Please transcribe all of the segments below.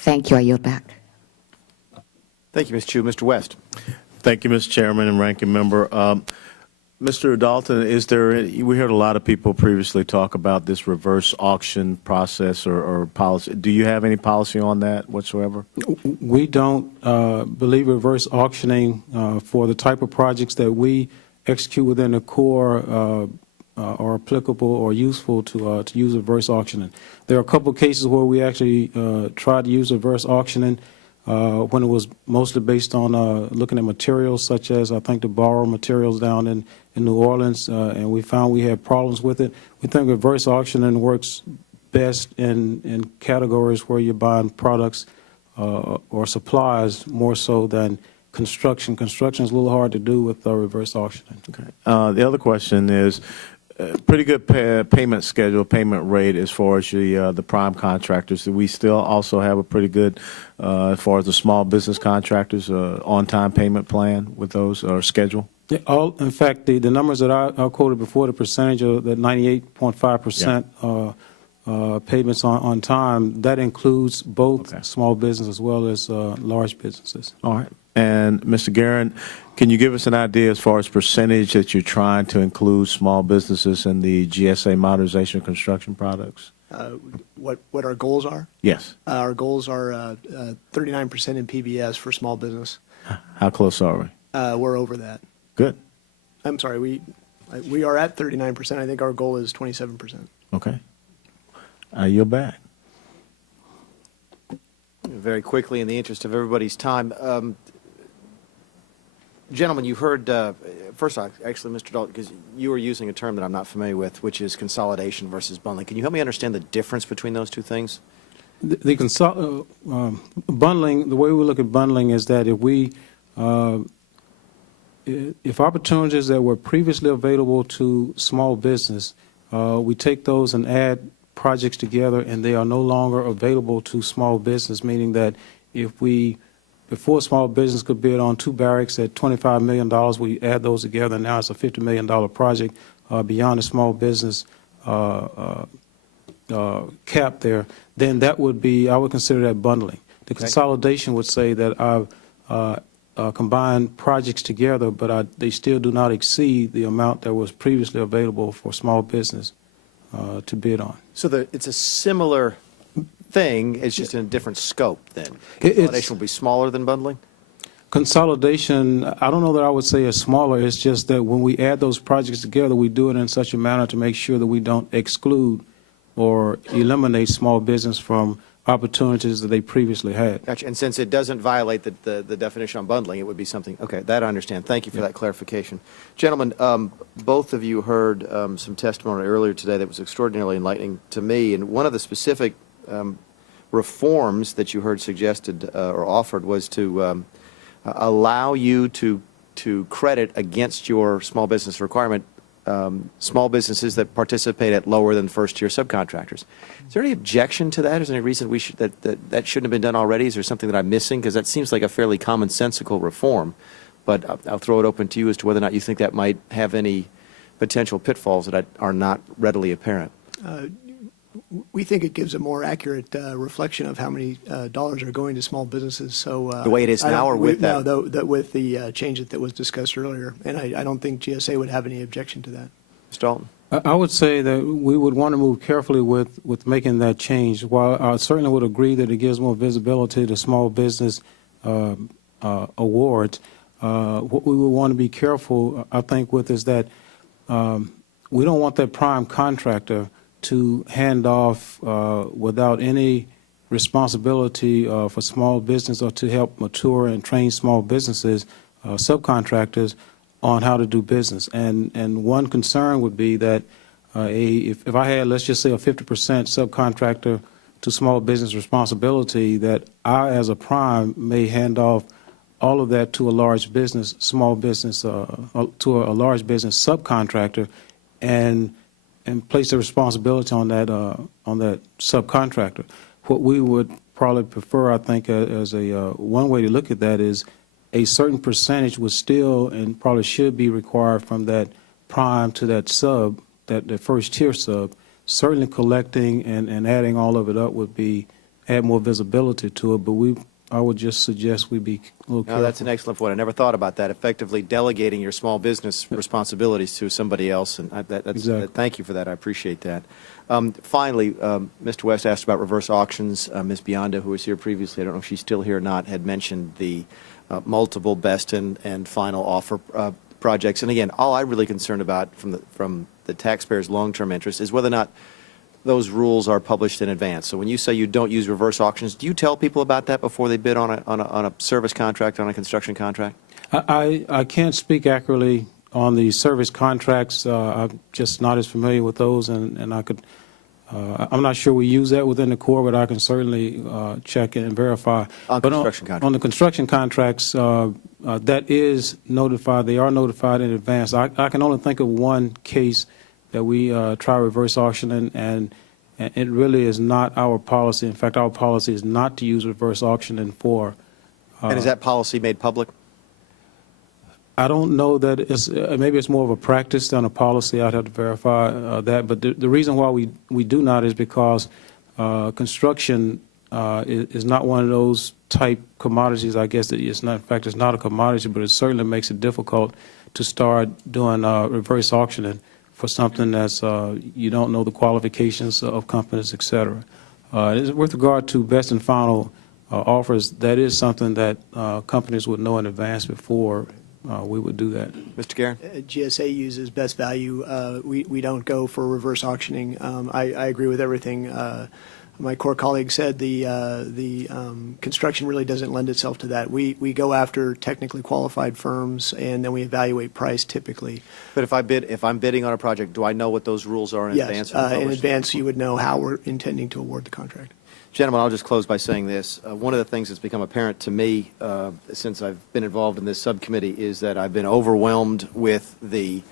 Thank you. I yield back. Thank you, Ms. Chu. Mr. West. Thank you, Mr. Chairman and Ranking Member. Mr. Dalton, we heard a lot of people previously talk about this reverse auction process or policy. Do you have any policy on that whatsoever? We don't believe reverse auctioning for the type of projects that we execute within the Corps are applicable or useful to use reverse auctioning. There are a couple of cases where we actually tried to use reverse auctioning when it was mostly based on looking at materials such as, I think, the borrow materials down in New Orleans, and we found we had problems with it. We think reverse auctioning works best in categories where you're buying products or supplies more so than construction. Construction is a little hard to do with reverse auctioning. Okay. The other question is, pretty good payment schedule, payment rate as far as the prime contractors. Do we still also have a pretty good, as far as the small business contractors, on-time payment plan with those or schedule? Yeah, in fact, the numbers that I quoted before, the percentage of the 98.5% payments on time, that includes both small business as well as large businesses. All right. And Mr. Guerin, can you give us an idea as far as percentage that you're trying to include small businesses in the GSA modernization construction products? What our goals are? Yes. Our goals are 39% in PBS for small business. How close are we? We're over that. Good. I'm sorry, we are at 39%. I think our goal is 27%. Okay. I yield back. Very quickly, in the interest of everybody's time, gentlemen, you heard, first off, actually, Mr. Dalton, because you were using a term that I'm not familiar with, which is consolidation versus bundling. Can you help me understand the difference between those two things? Bundling, the way we look at bundling is that if opportunities that were previously available to small business, we take those and add projects together and they are no longer available to small business, meaning that before small business could bid on 2 barracks at $25 million, we add those together and now it's a $50 million project beyond the small business cap there, then that would be, I would consider that bundling. The consolidation would say that I've combined projects together, but they still do not exceed the amount that was previously available for small business to bid on. So it's a similar thing, it's just in a different scope then. Consolidation will be smaller than bundling? Consolidation, I don't know that I would say is smaller. It's just that when we add those projects together, we do it in such a manner to make sure that we don't exclude or eliminate small business from opportunities that they previously had. Gotcha. And since it doesn't violate the definition on bundling, it would be something, okay, that I understand. Thank you for that clarification. Gentlemen, both of you heard some testimony earlier today that was extraordinarily enlightening to me, and one of the specific reforms that you heard suggested or offered was to allow you to credit against your small business requirement small businesses that participate at lower than first-tier subcontractors. Is there any objection to that? Is there any reason that shouldn't have been done already? Is there something that I'm missing? Because that seems like a fairly commonsensical reform. But I'll throw it open to you as to whether or not you think that might have any potential pitfalls that are not readily apparent. We think it gives a more accurate reflection of how many dollars are going to small businesses. So the way it is now, or with that? No, with the change that was discussed earlier, and I don't think GSA would have any objection to that. Mr. Dalton? I would say that we would want to move carefully with making that change. While I certainly would agree that it gives more visibility to small business awards, what we would want to be careful, I think, with is that we don't want that prime contractor to hand off without any responsibility for small business or to help mature and train small businesses, subcontractors, on how to do business. And one concern would be that if I had, let's just say, a 50% subcontractor to small business responsibility, that I, as a prime, may hand off all of that to a large business, small business, to a large business subcontractor, and place the responsibility on that subcontractor. What we would probably prefer, I think, as a one way to look at that is a certain percentage would still and probably should be required from that prime to that sub, that the first tier sub. Certainly collecting and adding all of it up would be add more visibility to it, but I would just suggest we be a little careful. No, that's an excellent point. I never thought about that, effectively delegating your small business responsibilities to somebody else, and Exactly. thank you for that. I appreciate that. Finally, Mr. West asked about reverse auctions. Ms. Bionda, who was here previously, I don't know if she's still here or not, had mentioned the multiple best and final offer projects. And again, all I'm really concerned about from the taxpayers' long-term interest is whether or not those rules are published in advance. So when you say you don't use reverse auctions, do you tell people about that before they bid on a service contract, on a construction contract? I can't speak accurately on the service contracts. I'm just not as familiar with those, and I could. I'm not sure we use that within the Corps, but I can certainly check and verify. On But construction contracts. On the construction contracts, that is notified. They are notified in advance. I can only think of one case that we try reverse auctioning, and it really is not our policy. In fact, our policy is not to use reverse auctioning for. And is that policy made public? I don't know that it's, maybe it's more of a practice than a policy. I'd have to verify that. But the reason why we do not is because construction is not one of those type commodities, I guess, that it's not, in fact, it's not a commodity, but it certainly makes it difficult to start doing reverse auctioning for something that's, you don't know the qualifications of companies, et cetera. With regard to best and final offers, that is something that companies would know in advance before we would do that. Mr. Guerin? GSA uses best value. We don't go for reverse auctioning. I agree with everything my Corps colleague said. The construction really doesn't lend itself to that. We go after technically qualified firms, and then we evaluate price typically. But if I'm bidding on a project, do I know what those rules are in advance? Yes, in advance you would know how we're intending to award the contract. Gentlemen, I'll just close by saying this. One of the things that's become apparent to me since I've been involved in this subcommittee is that I've been overwhelmed with the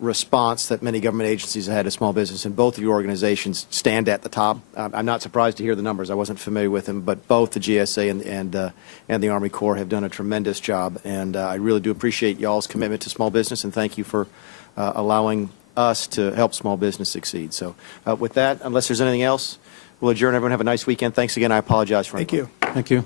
response that many government agencies have had to small business, and both of your organizations stand at the top. I'm not surprised to hear the numbers. I wasn't familiar with them, but both the GSA and the Army Corps have done a tremendous job, and I really do appreciate y'all's commitment to small business, and thank you for allowing us to help small business succeed. So with that, unless there's anything else, we'll adjourn. Everyone have a nice weekend. Thanks again. I apologize for Thank you. Thank you.